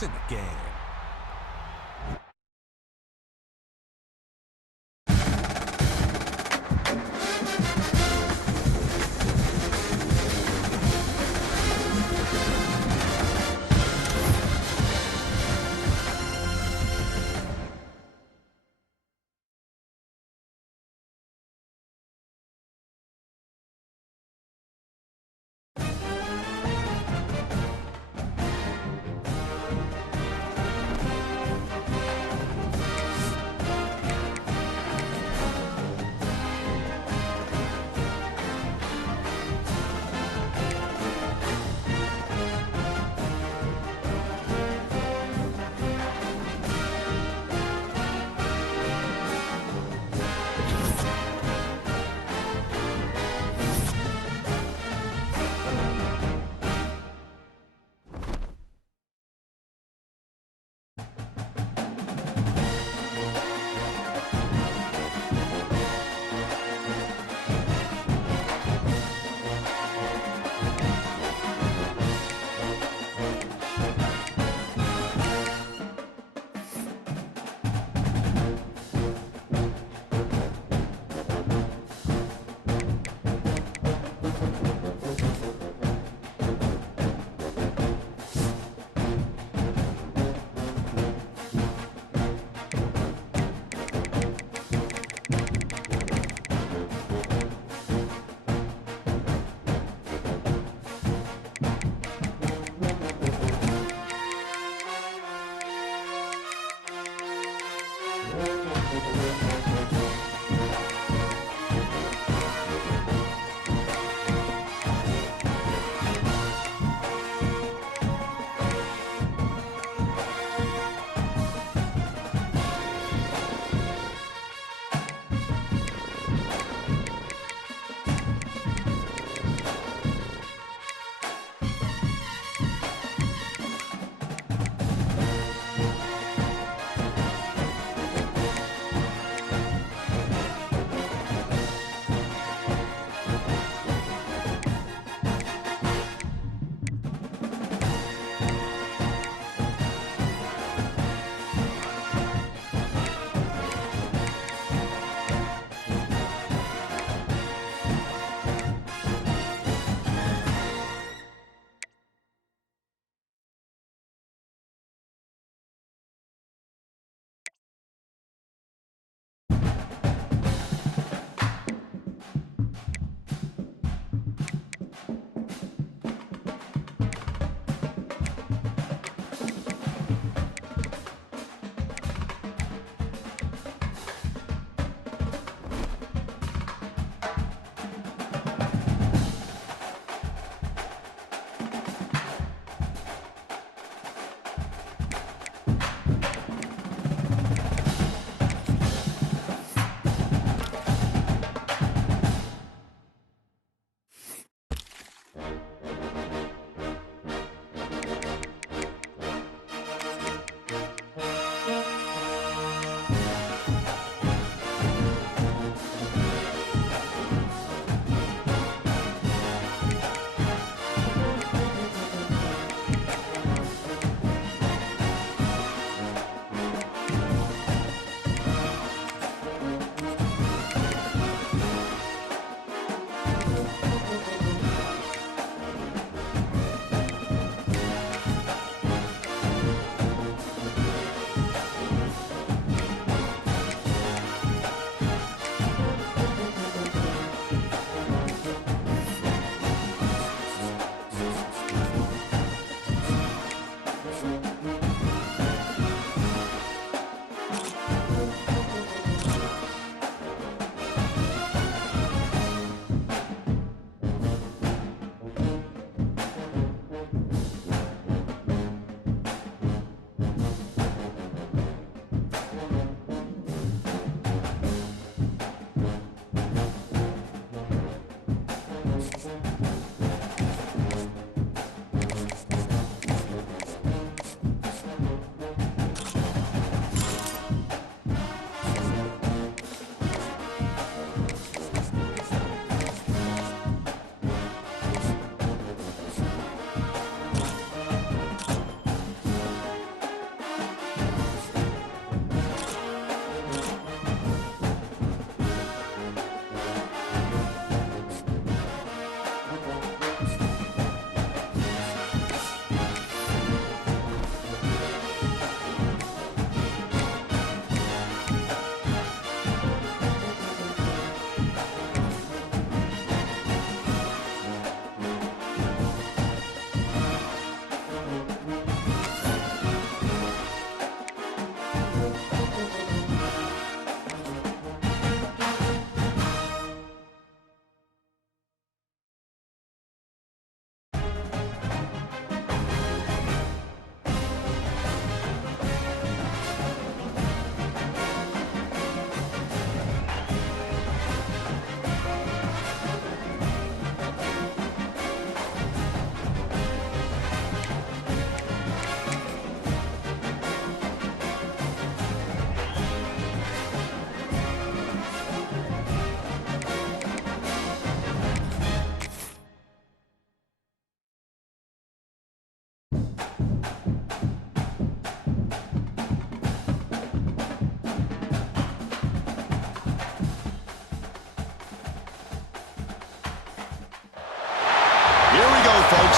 It's in the game.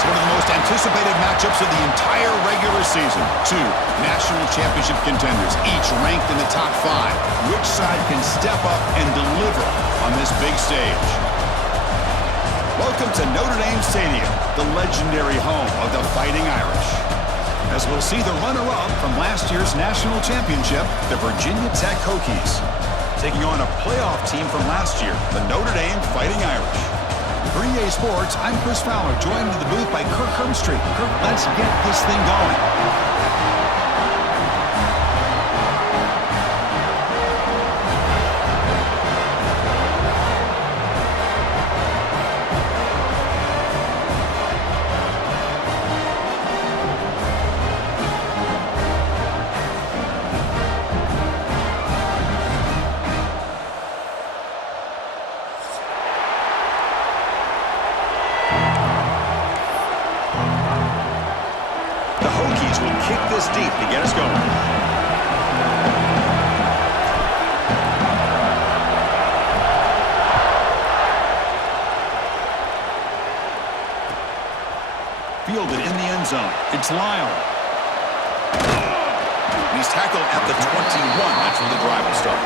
One of the most anticipated matchups of the entire regular season. Two national championship contenders, each ranked in the top 5. Which side can step up and deliver on this big stage? Welcome to Notre Dame Stadium, the legendary home of the Fighting Irish. As we'll see the runner-up from last year's national championship, the Virginia Tech Hokies, taking on a playoff team from last year, the Notre Dame Fighting Irish. For EA Sports, I'm Chris Fowler, joined in the booth by Kirk Herbstreit. Kirk, let's get this thing going. Kick this deep to get us going. Fielded in the end zone. It's Lyle. He's tackled at the 21. That's where the drive will start.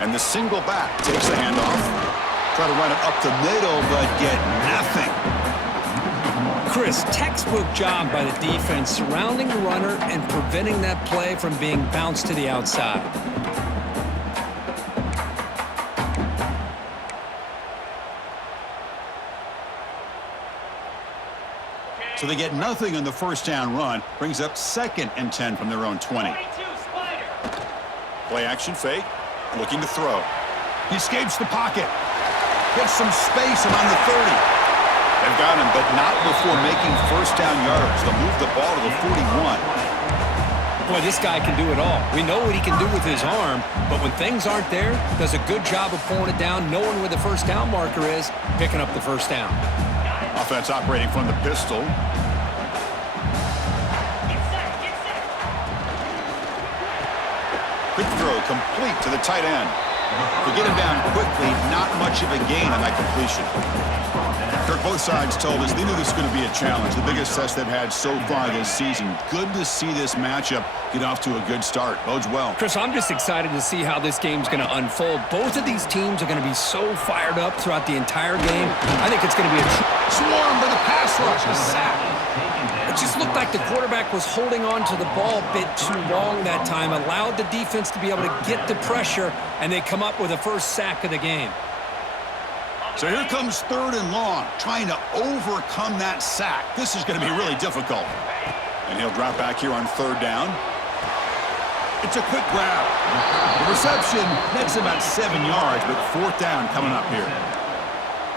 And the single back takes the handoff. Try to run it up the middle, but get nothing. Chris, textbook job by the defense surrounding the runner and preventing that play from being bounced to the outside. So they get nothing on the first down run. Brings up 2nd and 10 from their own 20. Play action fake. Looking to throw. He escapes the pocket. Gets some space around the 30. They've got him, but not before making first down yards. They'll move the ball to the 41. Boy, this guy can do it all. We know what he can do with his arm, but when things aren't there, does a good job of pulling it down, knowing where the first down marker is, picking up the first down. Offense operating from the pistol. Quick throw complete to the tight end. To get him down quickly, not much of a gain on that completion. Kirk, both sides told us they knew this was going to be a challenge, the biggest test they've had so far this season. Good to see this matchup get off to a good start. Bodes well. Chris, I'm just excited to see how this game's going to unfold. Both of these teams are going to be so fired up throughout the entire game. I think it's going to be a swarm by the pass rush. A sack. It just looked like the quarterback was holding on to the ball a bit too long that time, allowed the defense to be able to get the pressure, and they come up with the first sack of the game. So here comes 3rd and long, trying to overcome that sack. This is going to be really difficult. And he'll drop back here on 3rd down. It's a quick grab. The reception nets about 7 yards, but 4th down coming up here.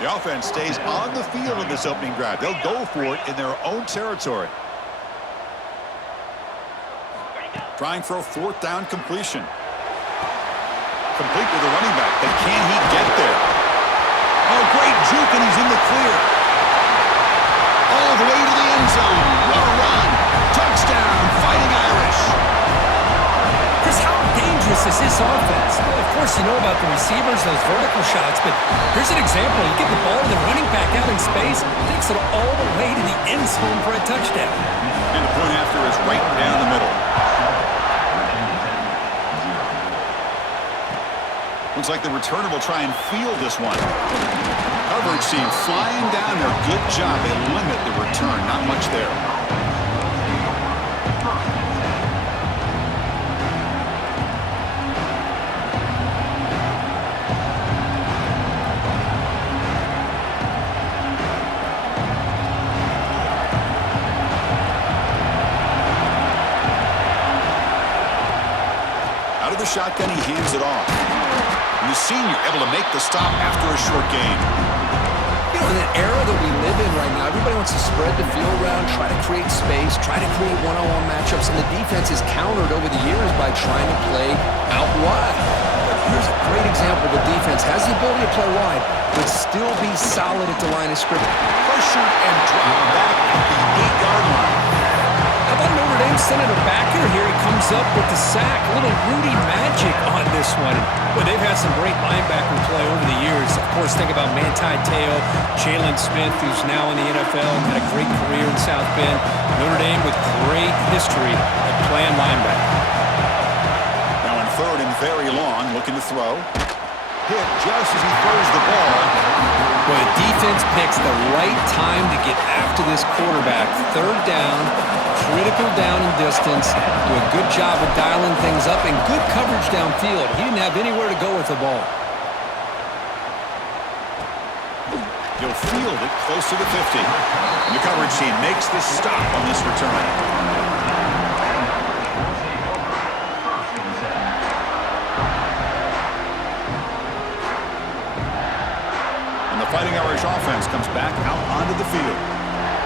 The offense stays on the field in this opening drive. They'll go for it in their own territory. Trying for a 4th down completion. Complete with the running back, but can he get there? Oh, great juke, and he's in the clear. All the way to the end zone. What a run. Touchdown, Fighting Irish. Chris, how dangerous is this offense? Well, of course, you know about the receivers, those vertical shots, but here's an example. You get the ball to the running back out in space, takes it all the way to the end zone for a touchdown. And the point after is right down the middle. Looks like the returner will try and field this one. Coverage team flying down there. Good job. They limit the return. Not much there. Out of the shotgun, he hands it off. And the senior able to make the stop after a short gain. You know, In an era that we live in right now, everybody wants to spread the field around, try to create space, try to create one-on-one matchups, and the defense is countered over the years by trying to play out wide. But here's a great example. The defense has the ability to play wide, but still be solid at the line of scrimmage. Pressured and dropped back at the 8-yard line. How about Notre Dame sending a backer here? He comes up with the sack. A little Rudy magic on this one. But they've had some great linebacker play over the years. Of course, think about Manti Te'o, Jalen Smith, who's now in the NFL and had a great career in South Bend. Notre Dame with great history at playing linebacker. Now in third and very long, looking to throw. Hit just as he throws the ball. Well, the defense picks the right time to get after this quarterback. Third down, critical down and distance. Do a good job of dialing things up and good coverage downfield. He didn't have anywhere to go with the ball. He'll field it close to the 50. And the coverage team makes the stop on this return. Fighting Irish offense comes back out onto the field.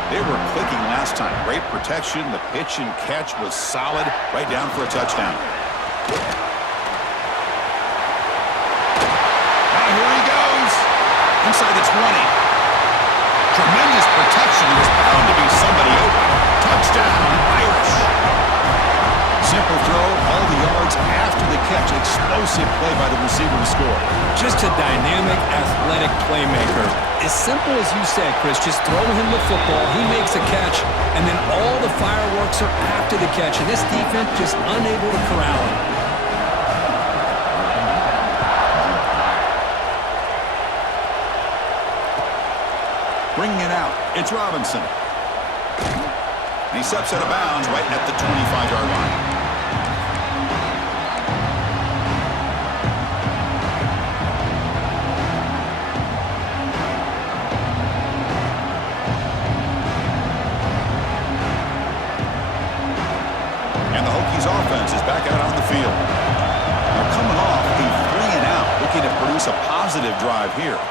They were clicking last time. Great protection. The pitch and catch was solid. Right down for a touchdown. Now here he goes. Inside the 20. Tremendous protection. There's bound to be somebody open. Touchdown, Irish. Simple throw, all the yards after the catch. Explosive play by the receiver to score. Just a dynamic, athletic playmaker. As simple as you said, Chris, just throw him the football, he makes a catch, and then all the fireworks are after the catch, and this defense just unable to corral him. Bringing it out, it's Robinson. And he steps out of bounds right at the 25-yard line. Offense is back out on the field. Now coming off a 3-and-out, looking to produce a positive drive here.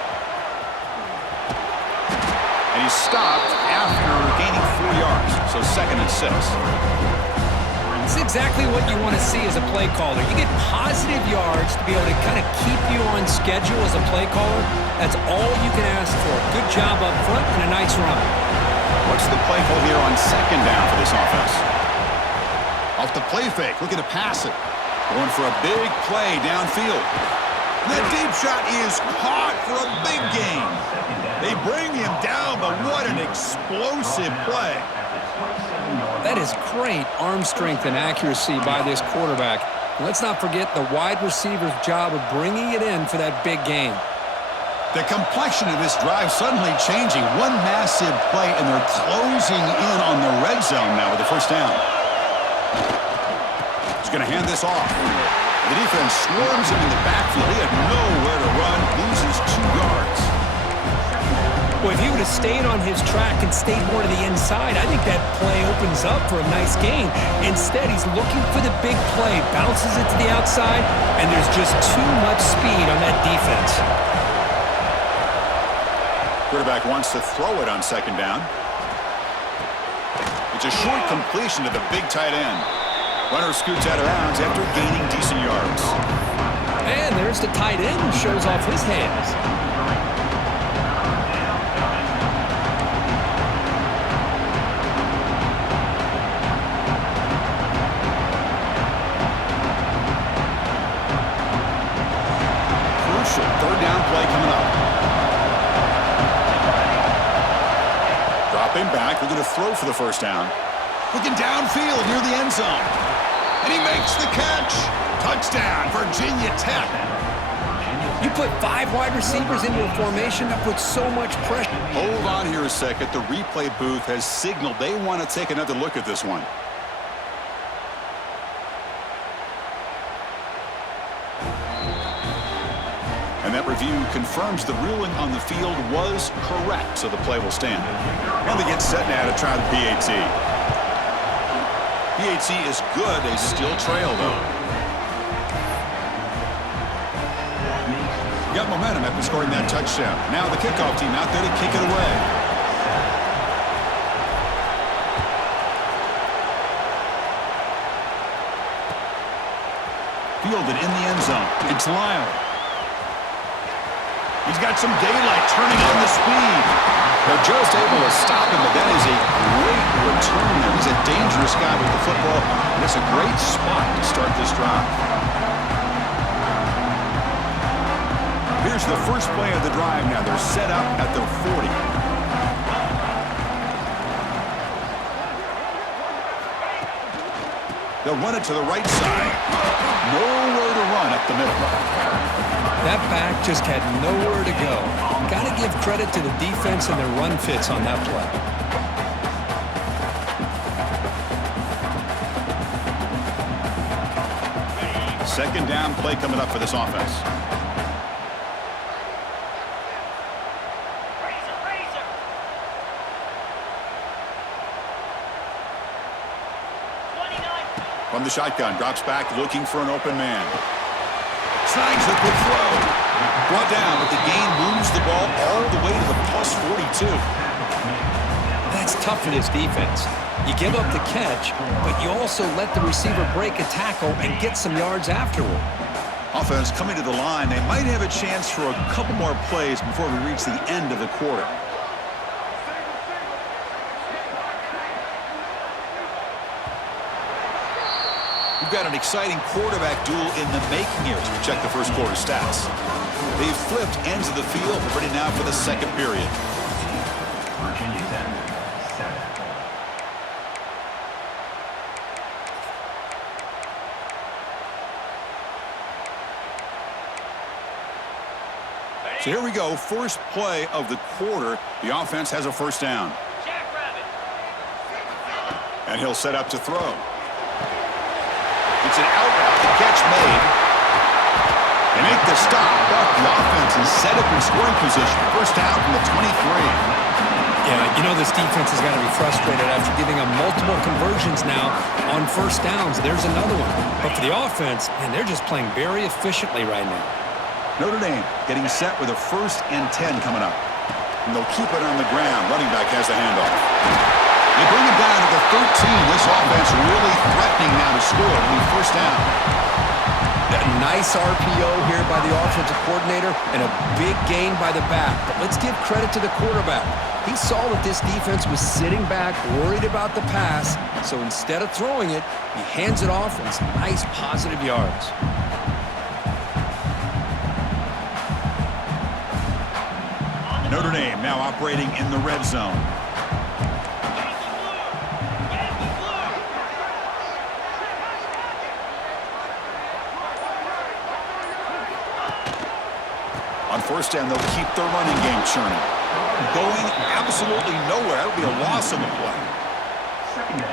And he's stopped after gaining 4 yards, so 2nd and 6. This is exactly what you want to see as a play caller. You get positive yards to be able to kind of keep you on schedule as a play caller. That's all you can ask for. Good job up front and a nice run. What's the play call here on 2nd down for this offense? Off the play fake, looking to pass it. Going for a big play downfield. The deep shot is caught for a big gain. They bring him down, but what an explosive play. That is great arm strength and accuracy by this quarterback. Let's not forget the wide receiver's job of bringing it in for that big gain. The complexion of this drive suddenly changing. One massive play, and they're closing in on the red zone now with the first down. He's going to hand this off. The defense swarms him in the backfield. He had nowhere to run, loses 2 yards. Well, if he would have stayed on his track and stayed more to the inside, I think that play opens up for a nice gain. Instead, he's looking for the big play, bounces it to the outside, and there's just too much speed on that defense. Quarterback wants to throw it on 2nd down. It's a short completion to the big tight end. Runner scoots out of bounds after gaining decent yards. And there's the tight end who shows off his hands. Crucial 3rd down play coming up. Dropping back, looking to throw for the first down. Looking downfield near the end zone. And he makes the catch. Touchdown, Virginia Tech. You put 5 wide receivers into a formation that puts so much pressure. Hold on here a second. The replay booth has signaled they want to take another look at this one. And that review confirms the ruling on the field was correct, so the play will stand. And they get set now to try the PAT. PAT is good. They still trail, though. got momentum after scoring that touchdown. Now the kickoff team out there to kick it away. Fielded in the end zone. It's Lyle. He's got some daylight turning on the speed. They're just able to stop him, but that is a great return. He's a dangerous guy with the football, and it's a great spot to start this drive. Here's the first play of the drive now. They're set up at their 40. They'll run it to the right side. Nowhere to run up the middle. That back just had nowhere to go. Got to give credit to the defense and their run fits on that play. Second down play coming up for this offense. From the shotgun, drops back, looking for an open man. Snags the quick throw. Brought down, but the gain moves the ball all the way to the plus 42. That's tough for this defense. You give up the catch, but you also let the receiver break a tackle and get some yards afterward. Offense coming to the line. They might have a chance for a couple more plays before we reach the end of the quarter. We've got an exciting quarterback duel in the making here as we check the first quarter stats. They've flipped ends of the field. We're ready now for the second period. Virginia 7. So here we go. First play of the quarter. The offense has a first down. And he'll set up to throw. It's an out route. The catch made. They make the stop, but the offense is set up in scoring position. First down from the 23. Yeah, you know this defense has got to be frustrated after giving them multiple conversions now on first downs. There's another one. But for the offense, man, they're just playing very efficiently right now. Notre Dame getting set with a 1st and 10 coming up. And they'll keep it on the ground. Running back has the handoff. They bring it down to the 13. This offense really threatening now to score on the first down. A nice RPO here by the offensive coordinator and a big gain by the back. But let's give credit to the quarterback. He saw that this defense was sitting back, worried about the pass. So instead of throwing it, he hands it off and some nice positive yards. Notre Dame now operating in the red zone. On first down, they'll keep their running game churning. Going absolutely nowhere. That would be a loss on the play.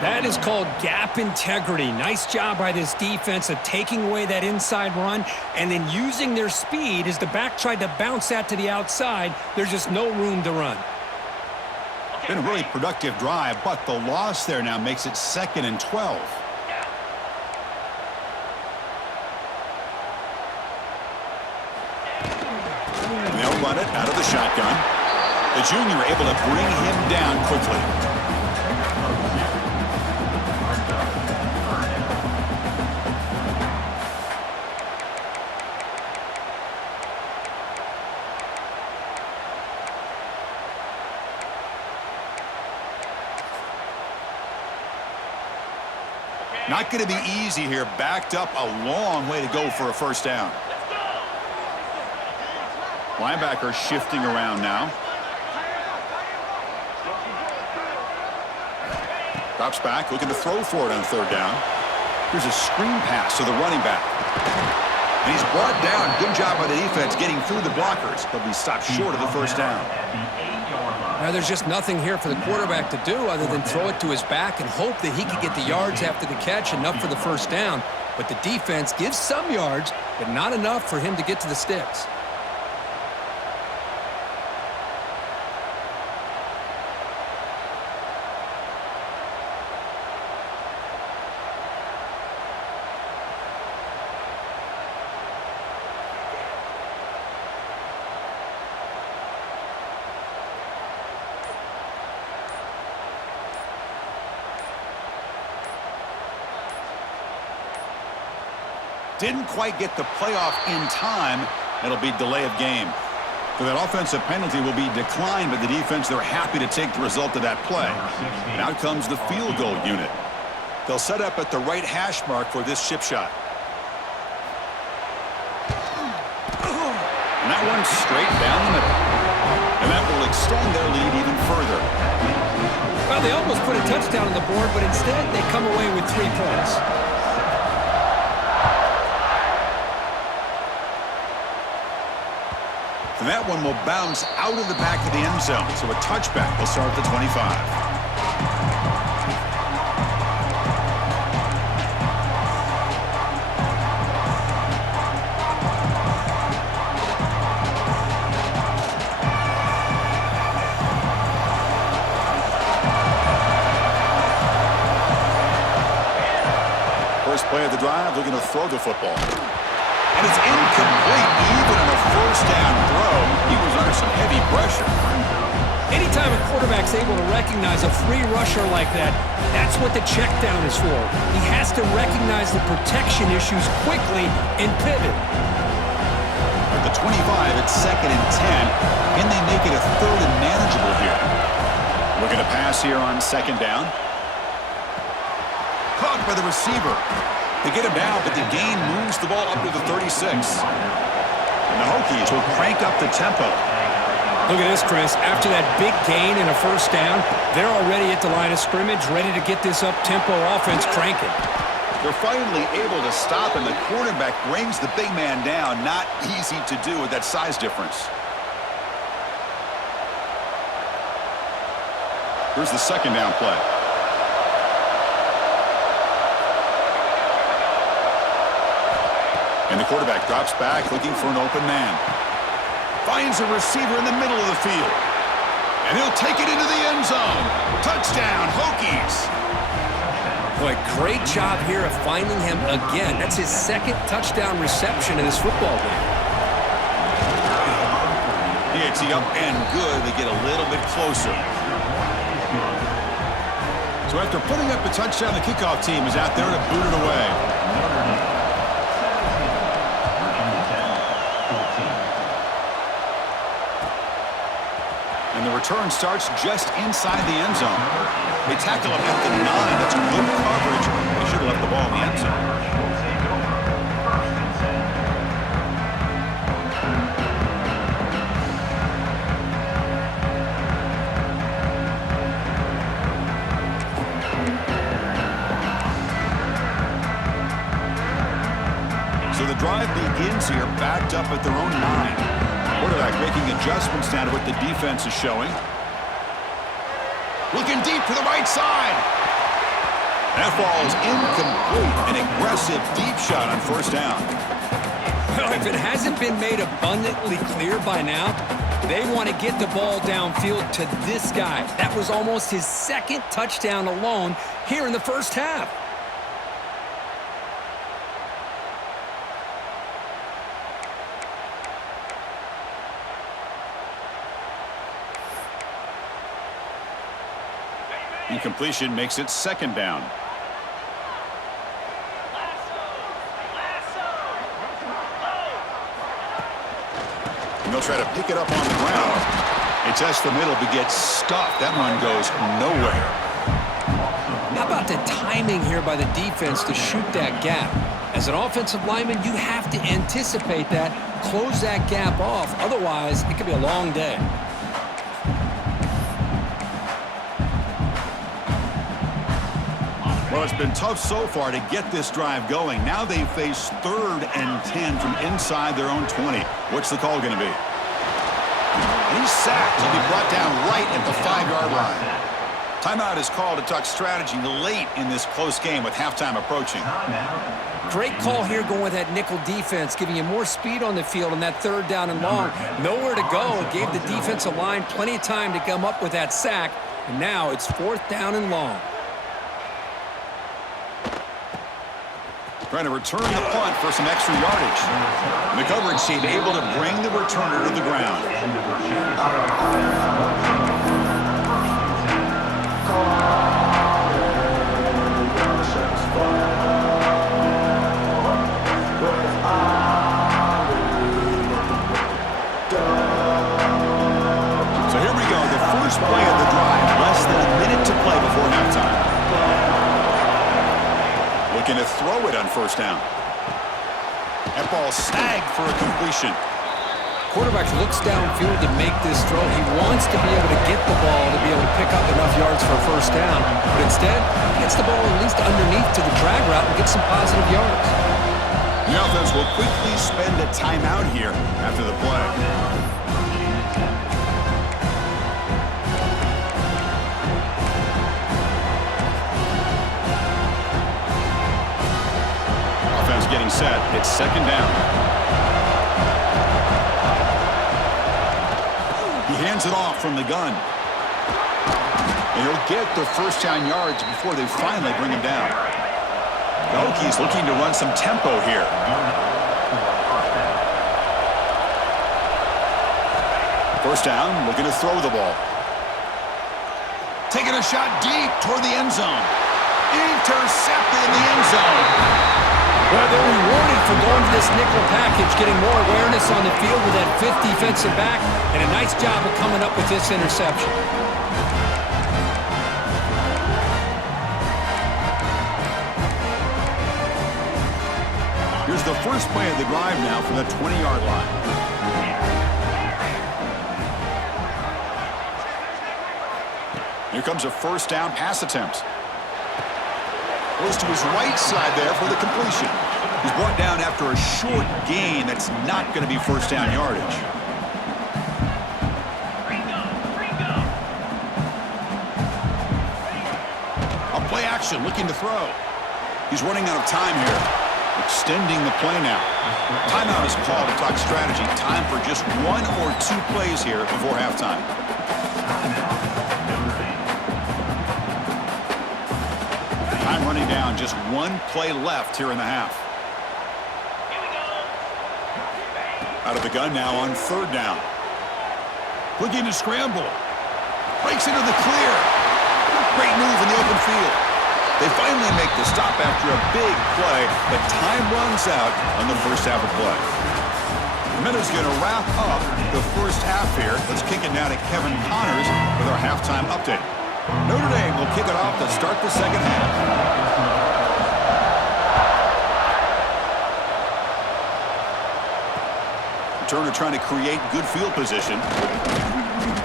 That is called gap integrity. Nice job by this defense of taking away that inside run and then using their speed as the back tried to bounce that to the outside. There's just no room to run. Been a really productive drive, but the loss there now makes it 2nd and 12. And they'll run it out of the shotgun. The junior able to bring him down quickly. Not going to be easy here. Backed up a long way to go for a first down. Linebacker shifting around now. Drops back, looking to throw for it on 3rd down. Here's a screen pass to the running back. And he's brought down. Good job by the defense getting through the blockers. But he stopped short of the first down. Now, there's just nothing here for the quarterback to do other than throw it to his back and hope that he can get the yards after the catch, enough for the first down. But the defense gives some yards, but not enough for him to get to the sticks. Didn't quite get the playoff in time. It'll be delay of game. So that offensive penalty will be declined by the defense. They're happy to take the result of that play. And out comes the field goal unit. They'll set up at the right hash mark for this chip shot. And that one's straight down the middle. And that will extend their lead even further. Well, they almost put a touchdown on the board, but instead they come away with 3 points. And that one will bounce out of the back of the end zone. So a touchback will start at the 25. Play of the drive, looking to throw the football. And it's incomplete, even on a first down throw. He was under some heavy pressure. Anytime a quarterback's able to recognize a free rusher like that, that's what the check down is for. He has to recognize the protection issues quickly and pivot. At the 25, it's 2nd and 10. Can they make it a 3rd and manageable here? Looking to pass here on 2nd down. Caught by the receiver. They get him down, but the gain moves the ball up to the 36. And the Hokies will crank up the tempo. Look at this, Chris. After that big gain and a first down, they're already at the line of scrimmage, ready to get this up-tempo offense cranking. They're finally able to stop, and the quarterback brings the big man down. Not easy to do with that size difference. Here's the 2nd down play. And the quarterback drops back, looking for an open man. Finds a receiver in the middle of the field. And he'll take it into the end zone. Touchdown, Hokies. Boy, great job here of finding him again. That's his 2nd touchdown reception in this football game. It's up and good. They get a little bit closer. So after putting up a touchdown, the kickoff team is out there to boot it away. And the return starts just inside the end zone. They tackle him at the 9. That's good coverage. They should have left the ball in the end zone. So the drive begins here, backed up at their own 9. Quarterback making adjustments now to what the defense is showing. Looking deep to the right side. That ball is incomplete. An aggressive deep shot on 1st down. Well, if it hasn't been made abundantly clear by now, they want to get the ball downfield to this guy. That was almost his 2nd touchdown alone here in the first half. Incompletion makes it 2nd down. And they'll try to pick it up on the ground. It tests the middle but gets stuffed. That run goes nowhere. How about the timing here by the defense to shoot that gap? As an offensive lineman, you have to anticipate that, close that gap off. Otherwise, it could be a long day. Well, it's been tough so far to get this drive going. Now they face 3rd and 10 from inside their own 20. What's the call going to be? And he's sacked. He'll be brought down right at the 5-yard line. Timeout is called to talk strategy late in this close game with halftime approaching. Great call here going with that nickel defense, giving you more speed on the field on that 3rd down and long. Nowhere to go. It gave the defensive line plenty of time to come up with that sack. And now it's 4th down and long. Trying to return the punt for some extra yardage. And the coverage team able to bring the returner to the ground. on first down. That ball snagged for a completion. Quarterback looks downfield to make this throw. He wants to be able to get the ball to be able to pick up enough yards for a first down. But instead, he gets the ball at least underneath to the drag route and gets some positive yards. The offense will quickly spend a timeout here after the play. Offense getting set. It's second down. He hands it off from the gun. And he'll get the first down yards before they finally bring him down. The Hokies looking to run some tempo here. First down, looking to throw the ball. Taking a shot deep toward the end zone. Intercepted in the end zone. Well, they're rewarded for going to this nickel package, getting more awareness on the field with that fifth defensive back, and a nice job of coming up with this interception. Here's the first play of the drive now from the 20-yard line. Here comes a first down pass attempt. Goes to his right side there for the completion. He's brought down after a short gain that's not going to be first down yardage. A play action, looking to throw. He's running out of time here. Extending the play now. Timeout is called to talk strategy. Time for just one or two plays here before halftime. Time running down, just one play left here in the half. Out of the gun now on third down. Looking to scramble. Breaks into the clear. Great move in the open field. They finally make the stop after a big play, but time runs out on the first half of play. The Minnows going to wrap up the first half here. Let's kick it now to Kevin Connors with our halftime update. Notre Dame will kick it off to start the second half. Turner trying to create good field position.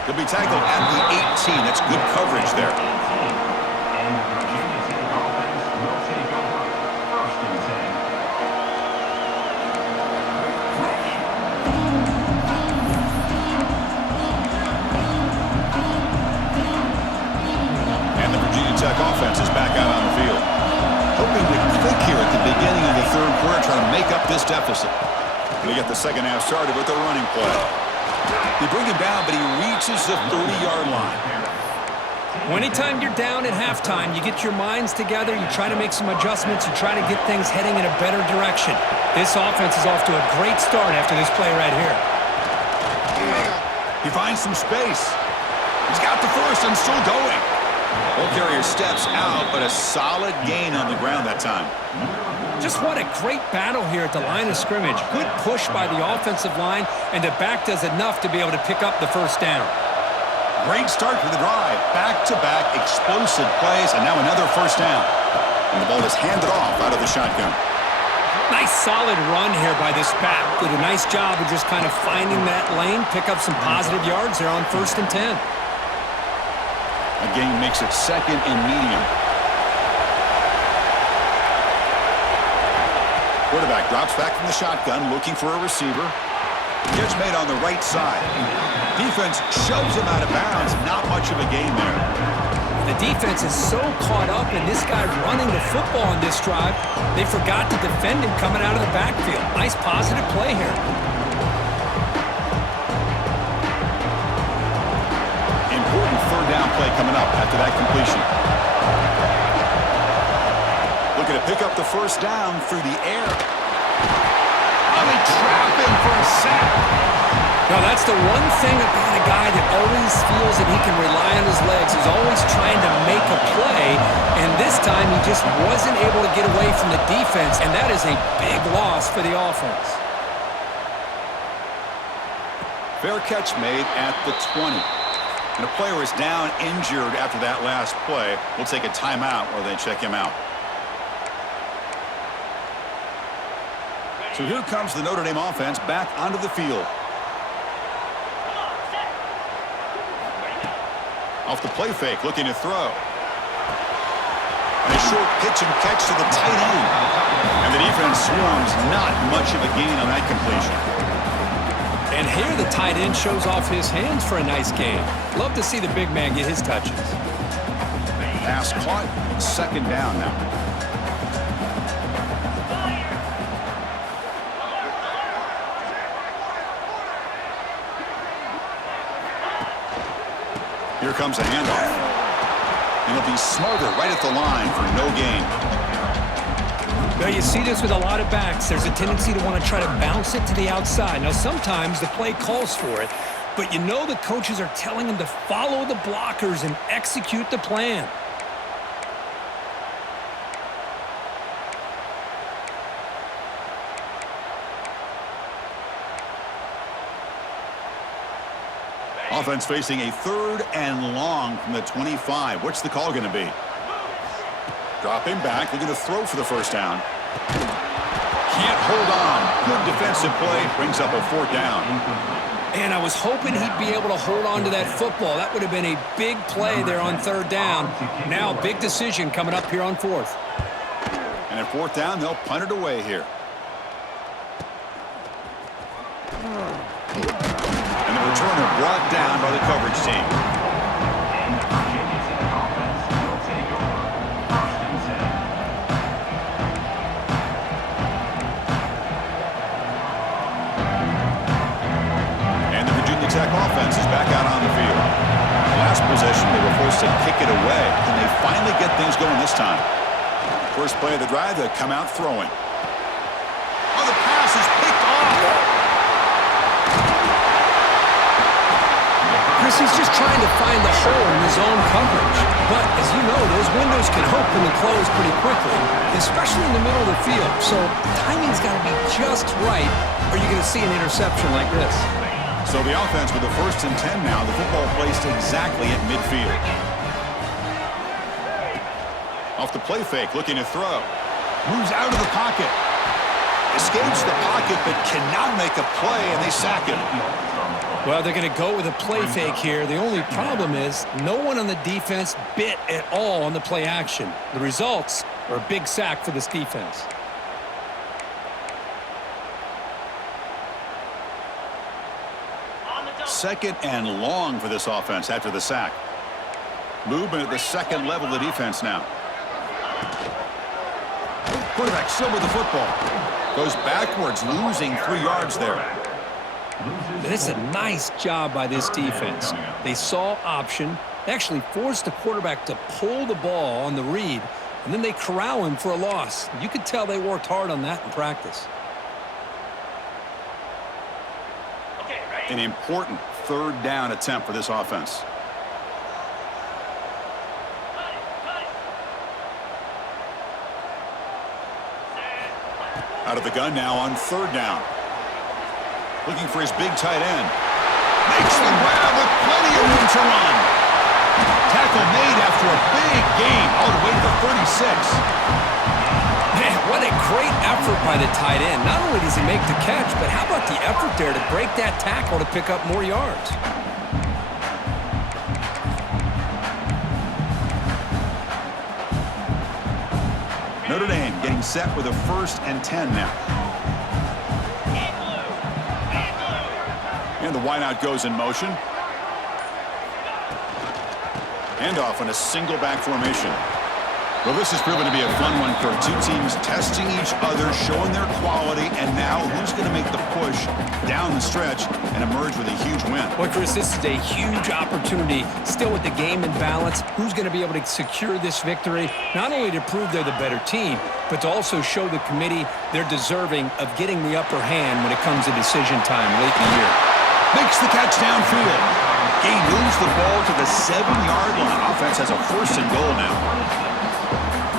He'll be tackled at the 18. That's good coverage there. Tech offense is back out on the field. Hoping to click here at the beginning of the third quarter, trying to make up this deficit. They get the second half started with a running play. They bring him down, but he reaches the 30-yard line. Anytime you're down at halftime, you get your minds together, you try to make some adjustments, you try to get things heading in a better direction. This offense is off to a great start after this play right here. He finds some space. He's got the first and still going. Ball carrier steps out, but a solid gain on the ground that time. Just what a great battle here at the line of scrimmage. Good push by the offensive line, and the back does enough to be able to pick up the first down. Great start for the drive. Back-to-back explosive plays, and now another first down. And the ball is handed off out of the shotgun. Nice solid run here by this back. Did a nice job of just kind of finding that lane, pick up some positive yards there on 1st and 10. A gain makes it second and medium. Quarterback drops back from the shotgun, looking for a receiver. Catch made on the right side. Defense shoves him out of bounds. Not much of a gain there. The defense is so caught up in this guy running the football on this drive, they forgot to defend him coming out of the backfield. Nice positive play here. Important third down play coming up after that completion. Looking to pick up the first down through the air. Oh, they trap him for a sack. Now, that's the one thing about a guy that always feels that he can rely on his legs. He's always trying to make a play, and this time he just wasn't able to get away from the defense, and that is a big loss for the offense. Fair catch made at the 20. And a player is down injured after that last play. We'll take a timeout while they check him out. So here comes the Notre Dame offense back onto the field. Off the play fake, looking to throw. And a short pitch and catch to the tight end. And the defense swarms, not much of a gain on that completion. And here the tight end shows off his hands for a nice game. Love to see the big man get his touches. Pass caught, second down now. Here comes a handoff. And he'll be smothered right at the line for no gain. Now you see this with a lot of backs. There's a tendency to want to try to bounce it to the outside. Now sometimes the play calls for it, but you know the coaches are telling them to follow the blockers and execute the plan. Offense facing a 3rd and long from the 25. What's the call going to be? Dropping back, looking to throw for the first down. Can't hold on. Good defensive play, brings up a 4th down. And I was hoping he'd be able to hold on to that football. That would have been a big play there on 3rd down. Now, big decision coming up here on 4th. And at 4th down, they'll punt it away here. And the returner brought down by the coverage team. And the Virginia Tech offense is back out on the field. Last possession, they were forced to kick it away. Can they finally get things going this time? First play of the drive, they come out throwing. Oh, the pass is picked off. Chris, he's just trying to find the hole in his own coverage. But, as you know, those windows can open and close pretty quickly, especially in the middle of the field. So, timing's got to be just right, or you're going to see an interception like this. So the offense with the 1st and 10 now. The football placed exactly at midfield. Off the play fake, looking to throw. Moves out of the pocket. Escapes the pocket, but cannot make a play, and they sack him. Well, they're going to go with a play fake here. The only problem is no one on the defense bit at all on the play action. The results are a big sack for this defense. Second and long for this offense after the sack. Movement at the second level of the defense now. Quarterback still with the football. Goes backwards, losing 3 yards there. It's a nice job by this defense. They saw option. They actually forced the quarterback to pull the ball on the read, and then they corral him for a loss. You could tell they worked hard on that in practice. An important 3rd down attempt for this offense. Out of the gun now on 3rd down. Looking for his big tight end. Makes the grab with plenty of room to run. Tackle made after a big gain all the way to the 36. Man, what a great effort by the tight end. Not only does he make the catch, but how about the effort there to break that tackle to pick up more yards? Notre Dame getting set with a 1st and 10 now. And the wideout goes in motion. Handoff on a single back formation. Well, this has proven to be a fun one for 2 teams testing each other, showing their quality, and now who's going to make the push down the stretch and emerge with a huge win. Well, Chris, this is a huge opportunity. Still with the game in balance, who's going to be able to secure this victory, not only to prove they're the better team, but to also show the committee they're deserving of getting the upper hand when it comes to decision time late in the year. Makes the catch downfield. He moves the ball to the 7-yard line. Offense has a 1st and goal now.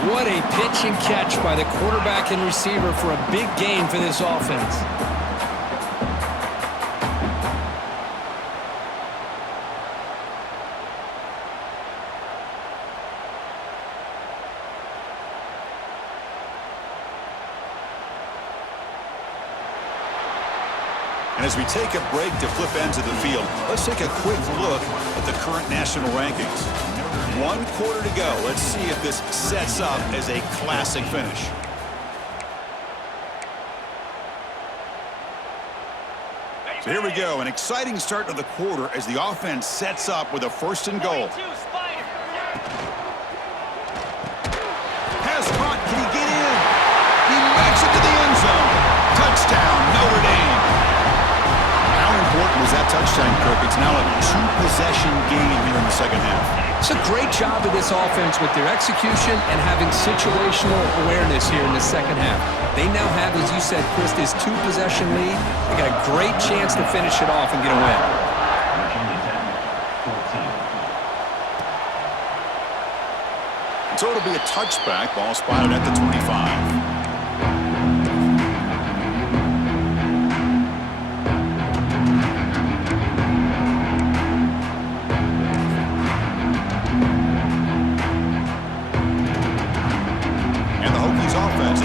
What a pitch and catch by the quarterback and receiver for a big gain for this offense. And as we take a break to flip ends of the field, let's take a quick look at the current national rankings. 1 quarter to go. Let's see if this sets up as a classic finish. So here we go, an exciting start to the quarter as the offense sets up with a 1st and goal. Pass caught, can he get in? He makes it to the end zone. Touchdown, Notre Dame. How important was that touchdown, Kirk? It's now a 2-possession game here in the second half. It's a great job of this offense with their execution and having situational awareness here in the second half. They now have, as you said, Chris, this 2-possession lead. They got a great chance to finish it off and get a win. So it'll be a touchback. Ball spotted at the 25.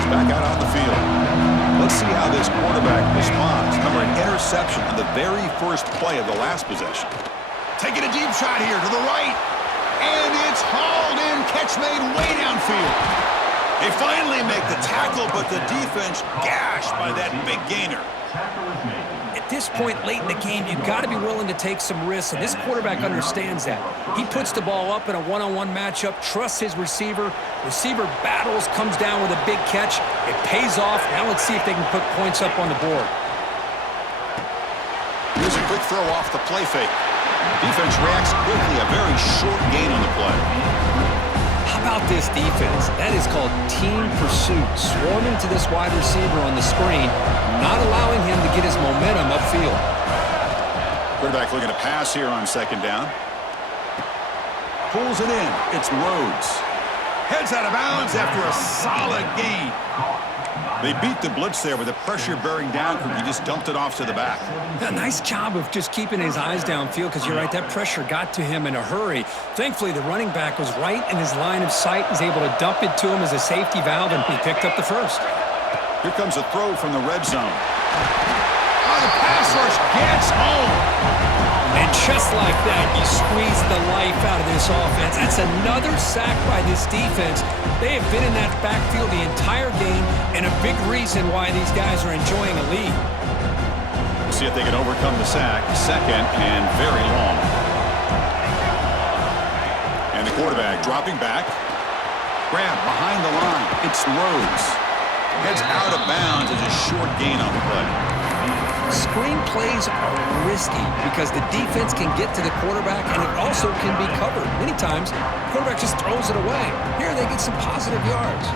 Back out on the field. Let's see how this quarterback responds. Remember, an interception on the very first play of the last possession. Taking a deep shot here to the right. And it's hauled in. Catch made way downfield. They finally make the tackle, but the defense gashed by that big gainer. At this point late in the game, you've got to be willing to take some risks, and this quarterback understands that. He puts the ball up in a one-on-one matchup, trusts his receiver. Receiver battles, comes down with a big catch. It pays off. Now let's see if they can put points up on the board. Here's a quick throw off the play fake. Defense reacts quickly, a very short gain on the play. How about this defense? That is called team pursuit. Swarming to this wide receiver on the screen, not allowing him to get his momentum upfield. Quarterback looking to pass here on 2nd down. Pulls it in. It's Rhodes. Heads out of bounds after a solid gain. They beat the blitz there with the pressure bearing down. He just dumped it off to the back. A nice job of just keeping his eyes downfield because you're right, that pressure got to him in a hurry. Thankfully, the running back was right in his line of sight, was able to dump it to him as a safety valve, and he picked up the first. Here comes a throw from the red zone. Oh, the pass rush gets home. And just like that, you squeeze the life out of this offense. That's another sack by this defense. They have been in that backfield the entire game, and a big reason why these guys are enjoying a lead. We'll see if they can overcome the sack. 2nd and very long. And the quarterback dropping back. Grab behind the line. It's Rhodes. Heads out of bounds as a short gain on the play. Screen plays are risky because the defense can get to the quarterback, and it also can be covered. Many times, the quarterback just throws it away. Here they get some positive yards.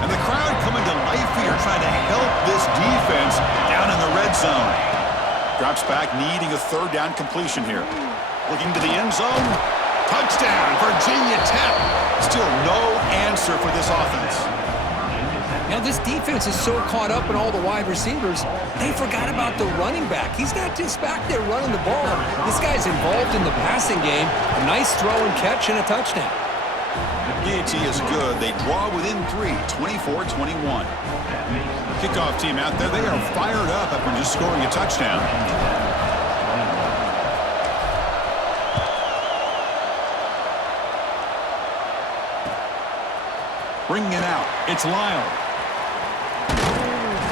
And the crowd coming to life here, trying to help this defense down in the red zone. Drops back, needing a 3rd down completion here. Looking to the end zone. Touchdown, Virginia Tech. Still no answer for this offense. Now, this defense is so caught up in all the wide receivers, they forgot about the running back. He's not just back there running the ball. This guy's involved in the passing game. A nice throw and catch and a touchdown. PAT is good. They draw within 3, 24-21. Kickoff team out there, they are fired up after just scoring a touchdown. Bringing it out, it's Lyle.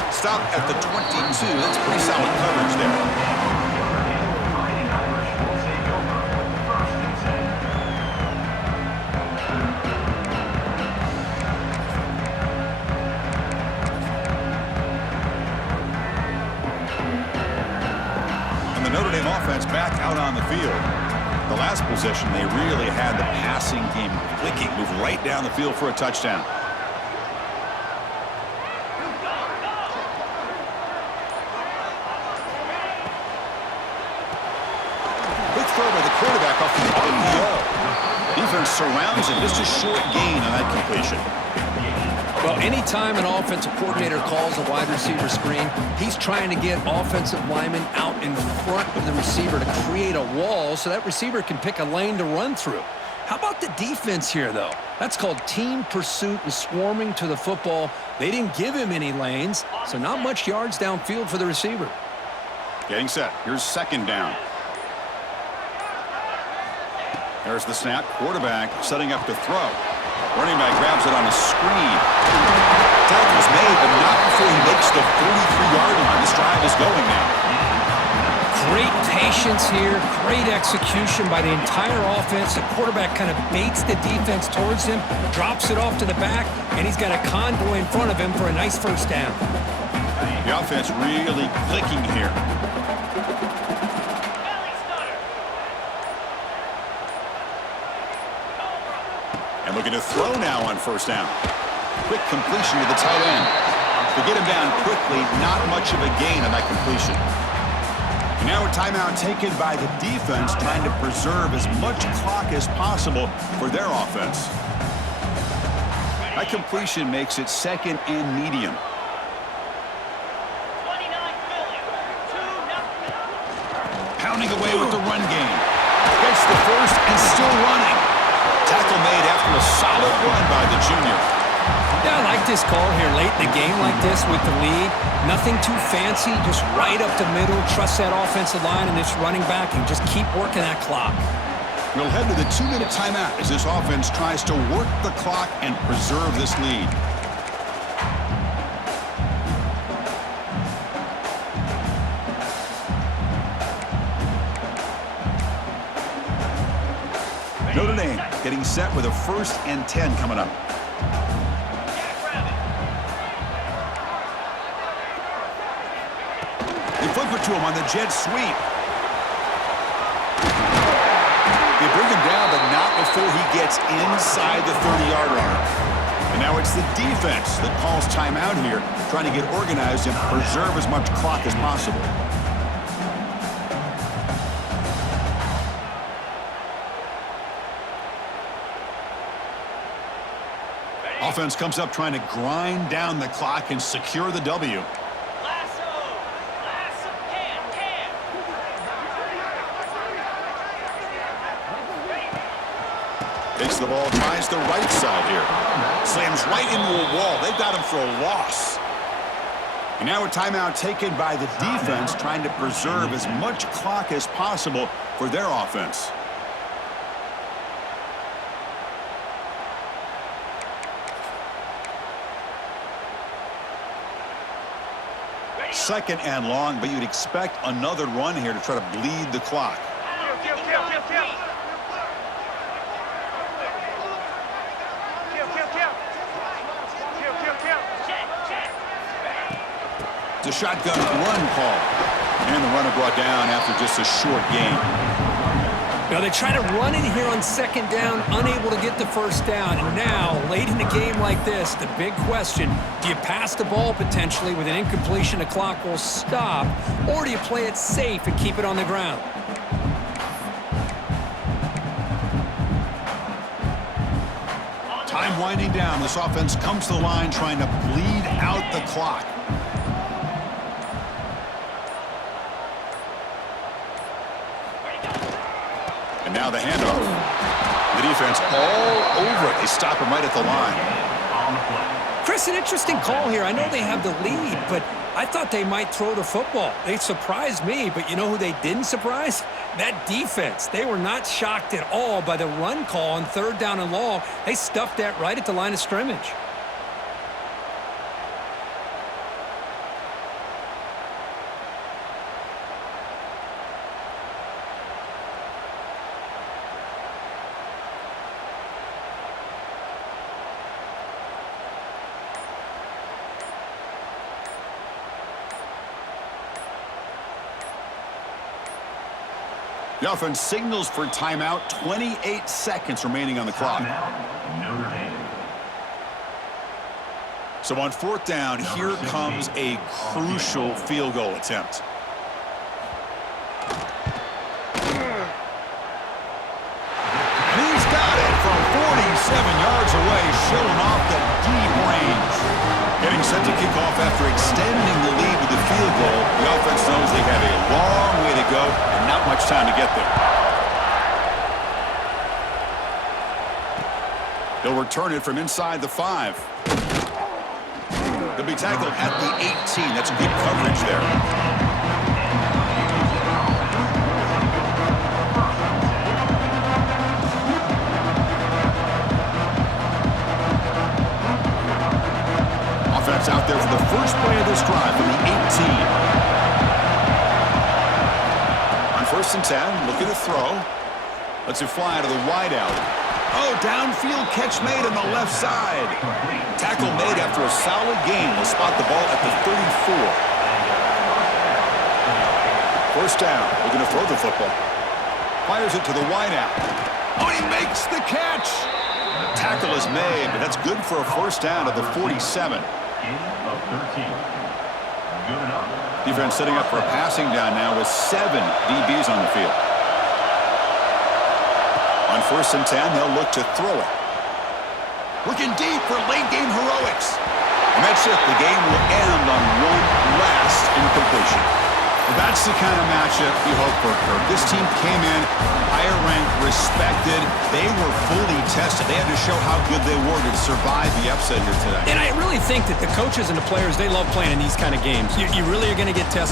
Stop at the 22. That's pretty solid coverage there. And the Notre Dame offense back out on the field. The last possession, they really had the passing game clicking, moved right down the field for a touchdown. Quick throw by the quarterback off the RPO. Defense surrounds him, just a short gain on that completion. Well, anytime an offensive coordinator calls a wide receiver screen, he's trying to get offensive linemen out in front of the receiver to create a wall so that receiver can pick a lane to run through. How about the defense here, though? That's called team pursuit and swarming to the football. They didn't give him any lanes, so not much yards downfield for the receiver. Getting set. Here's second down. There's the snap. Quarterback setting up to throw. Running back grabs it on a screen. Tackle's made, but not before he makes the 43-yard line. This drive is going now. Great patience here, great execution by the entire offense. The quarterback kind of baits the defense towards him, drops it off to the back, and he's got a convoy in front of him for a nice first down. The offense really clicking here. And looking to throw now on first down. Quick completion to the tight end. To get him down quickly, not much of a gain on that completion. And now a timeout taken by the defense, trying to preserve as much clock as possible for their offense. That completion makes it second and medium. Pounding away with the run game. Gets the first and still running. Tackle made after a solid run by the junior. Yeah, I like this call here late in the game like this with the lead. Nothing too fancy, just right up the middle. Trust that offensive line and this running back and just keep working that clock. We'll head to the 2-minute timeout as this offense tries to work the clock and preserve this lead. Notre Dame getting set with a 1st and 10 coming up. They flip it to him on the jet sweep. They bring him down, but not before he gets inside the 30-yard line. And now it's the defense that calls timeout here, trying to get organized and preserve as much clock as possible. Offense comes up trying to grind down the clock and secure the W. Takes the ball, tries the right side here. Slams right into a wall. They've got him for a loss. And now a timeout taken by the defense, trying to preserve as much clock as possible for their offense. Second and long, but you'd expect another run here to try to bleed the clock. It's a shotgun run call. And the runner brought down after just a short gain. Now they try to run in here on second down, unable to get the first down. And now, late in the game like this, the big question, do you pass the ball potentially with an incompletion, the clock will stop, or do you play it safe and keep it on the ground? Time winding down. This offense comes to the line trying to bleed out the clock. And now the handoff. The defense all over it. They stop him right at the line. Chris, an interesting call here. I know they have the lead, but I thought they might throw the football. They surprised me, but you know who they didn't surprise? That defense. They were not shocked at all by the run call on third down and long. They stuffed that right at the line of scrimmage. The offense signals for timeout. 28 seconds remaining on the clock. Notre Dame. So on fourth down, here comes a crucial field goal attempt. And he's got it from 47 yards away, showing off the deep range. Getting set to kick off after extending the lead with the field goal. The offense knows they have a long way to go and not much time to get there. They'll return it from inside the 5. They'll be tackled at the 18. That's good coverage there. Offense out there for the first play of this drive from the 18. On 1st and 10, looking to throw. Lets it fly to the wideout. Oh, downfield catch made on the left side. Tackle made after a solid gain. They'll spot the ball at the 34. 1st down, looking to throw the football. Fires it to the wideout. Oh, he makes the catch. Tackle is made, but that's good for a 1st down at the 47. Of 13. Good enough. Defense setting up for a passing down now with 7 DBs on the field. On 1st and 10, they'll look to throw it. Looking deep for late game heroics. And that's it. The game will end on one last incompletion. Well, that's the kind of matchup we hope for, Kirk. This team came in higher ranked, respected. They were fully tested. They had to show how good they were to survive the upset here today. And I really think that the coaches and the players, they love playing in these kind of games. You really are going to get tested.